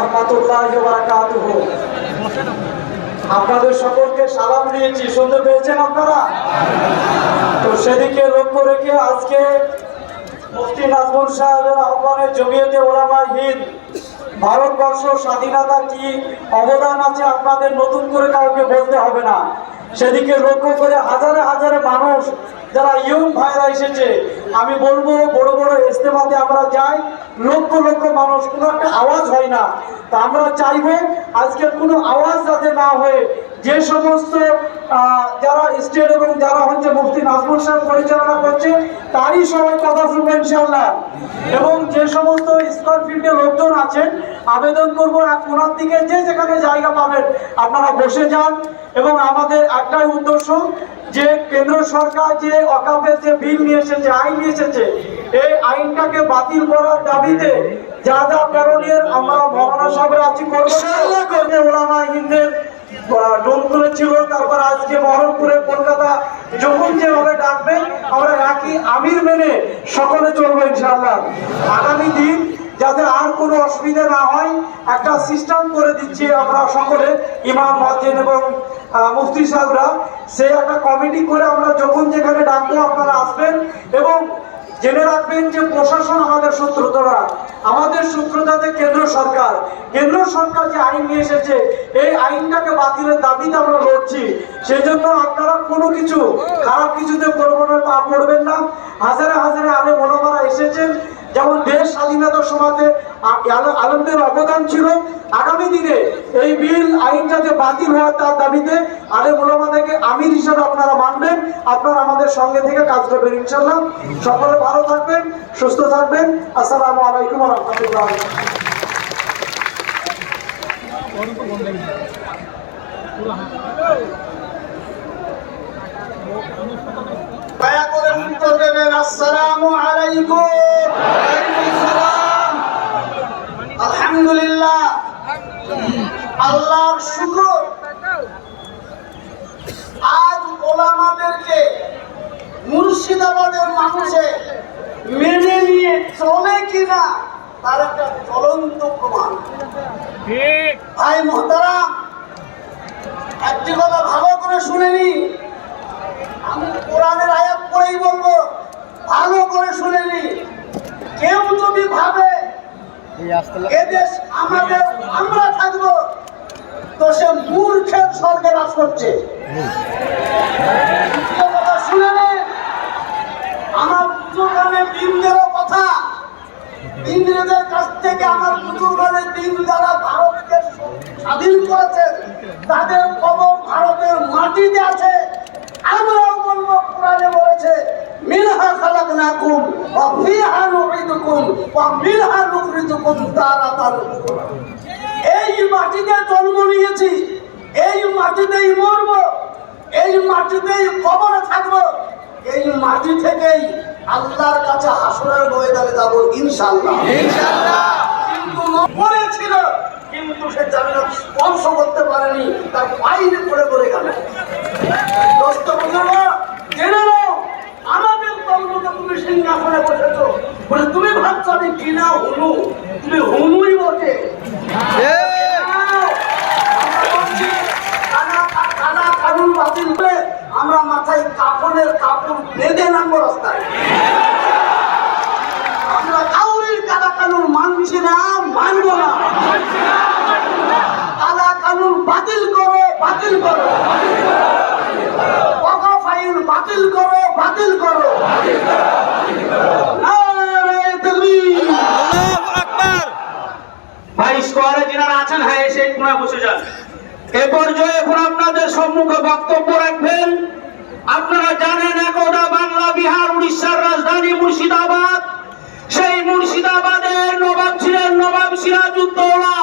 রাহমাতুল্লাহি ওয়া বারাকাতুহু। আপনাদের সকলকে সালাম দিয়েছি, শুনতে পেয়েছেন আপনারা? তো সেদিকে লক্ষ্য রেখে আজকে মুফতি নাজমুল সাহেবের আহ্বানে জমিয়তে উলামায়ে হিন্দ ভারতবর্ষ স্বাধীনতা কি অবদান আছে আপনাদের নতুন করে কাউকে বলতে হবে না। সেদিকে লক্ষ্য করে হাজারে হাজারে মানুষ যারা ইয়ং ভাইরা এসেছে, আমি বলবো বড় বড় ইজতেমাতে আমরা যাই, লক্ষ লক্ষ মানুষ, কোনো একটা আওয়াজ হয় না। তা আমরা চাইবো আজকে কোনো আওয়াজ যাতে না হয়ে যে সমস্ত যারা স্টেট এবং যারা হচ্ছে মুফতি নাজমুল সাহেব পরিচালনা করছে তারই সবাই কথা শুনবো ইনশাআল্লাহ। এবং যে সমস্ত স্কয়ার ফিল্ডে লোকজন আছেন আবেদন করবো এক কোনার দিকে যে যেখানে জায়গা পাবেন আপনারা বসে যান। এবং আমাদের একটাই উদ্দেশ্য যে কেন্দ্র সরকার যে ওয়াকফের যে বিল নিয়ে এসেছে, আইন নিয়ে এসেছে, এই আইনটাকে বাতিল করার দাবিতে যা যা করণীয় আমরা মৌলানা সাহেবের আছি করবো। উলামায়ে হিন্দের ডোম তুলেছিল, তারপর আজকে বহরমপুরে কলকাতা যখন যেভাবে ডাকবে আমরা একই আমির মেনে সকলে চলবো ইনশাআল্লাহ। আগামী দিন যাতে আর কোনো অসুবিধা না হয় একটা সিস্টেম করে দিচ্ছি আমরা সকলে, ইমাম মুয়াজ্জিন এবং মুফতি সাহেবরা, সে একটা কমিটি করে আমরা যখন যেখানে ডাকবো আপনারা আসবেন। এবং জেনে রাখবেন যে প্রশাসন আমাদের শত্রুতা, আমাদের শত্রুতাতে কেন্দ্র সরকার যে আইন নিয়ে এসেছে এই আইনটাকে বাতিলের দাবিতে আমরা লড়ছি। সেই জন্য আপনারা কোনো কিছু খারাপ কিছুতে প্রবণতা পড়বেন না। হাজারে হাজারে আলেম ওলামারা এসেছেন, যেমন দেশ স্বাধীনতার সময়তে আলেমদের অবদান ছিল। আগামী দিনে এই বিল আইনটা যে বাতিল হওয়ার তার দাবিতে আলেম ওলামাদেরকে আমির হিসাবে আপনারা মানবেন, আপনারা আমাদের সঙ্গে থেকে কাজ করবেন ইনশাআল্লাহ। সকলে ভালো থাকবেন, সুস্থ থাকবেন। আসসালামু আলাইকুম ওয়া রাহমাতুল্লাহ। দয়া করে উত্তর দেবেন। আসসালামু আলাইকুম। আলহামদুলিল্লাহ, আল্লাহর শুকর, আজ ওলামাদেরকে মুর্শিদাবাদের মানুষে মেনে নিয়ে চলে কিনা তার একটা জ্বলন্ত প্রমাণ। ভাই মোহতারাম, একটি কথা ভালো করে শুনে নিন, আমি কোরআনের আয়াত পড়েই বলবো, ভালো করে শুনে নিন। কেউ যদি ভাবে এদেশ আমাদের, আমরা থাকবো, তো সে মূর্খের স্বর্গে বাস করছে। শুনে নেন, আমার বুজুর্গানের দিনদেরও কথা, ইংরেজের কাছ থেকে আমার বুজুর্গানের দিন যারা ভারতকে স্বাধীন করেছেন তাদের কবর ভারতের মাটিতে আছে। আমরাও বলবো, কোরআনে বলেছে মিনহা খালাকনাকুম ওয়া ফিহা নুঈদুকুম ওয়া মিনহা নুখরিজুকুম তারাতান উখরা। এই মাটিতে জন্ম নিয়েছি, এই মাটিতেই মরব, এই মাটিতেই কবরে থাকব, এই মাটি থেকেই আল্লাহর কাছে হাসরের ময়দানে যাব ইনশাআল্লাহ। কিন্তু মরেছিল, কিন্তু সে জান্নাত স্পর্শ করতে পারেনি, তার বাইরে পড়ে গেল। দোস্ত বন্ধুরা, জেনে নাও, আমাদের দলমতে তুমি সিংহাসনে বসেছো বলে তুমি ভাবছো আমি কিনা হুনু, তুমি হুনুই বটে। কানুন বাতিল করে আমরা মাথায় কাপড়ের কাপড় বেঁধে নামবো রাস্তায়। আমরা কাউরির কালা কানুন মানছি না, মানবো না। কালা কানুন বাতিল করো, বাতিল করো, ওয়াকফ আইন বাতিল করো, বাতিল করো। ভাই স্কোয়ারে যারা আছেন, হ্যাঁ এসে কোনায় বসে যান। এ পর্যায়ে এখন আপনাদের সম্মুখে বক্তব্য রাখবেন। আপনারা জানেন একদা বাংলা, বিহার, উড়িষ্যার রাজধানী মুর্শিদাবাদ। সেই মুর্শিদাবাদের নবাব ছিলেন নবাব সিরাজউদ্দৌলা।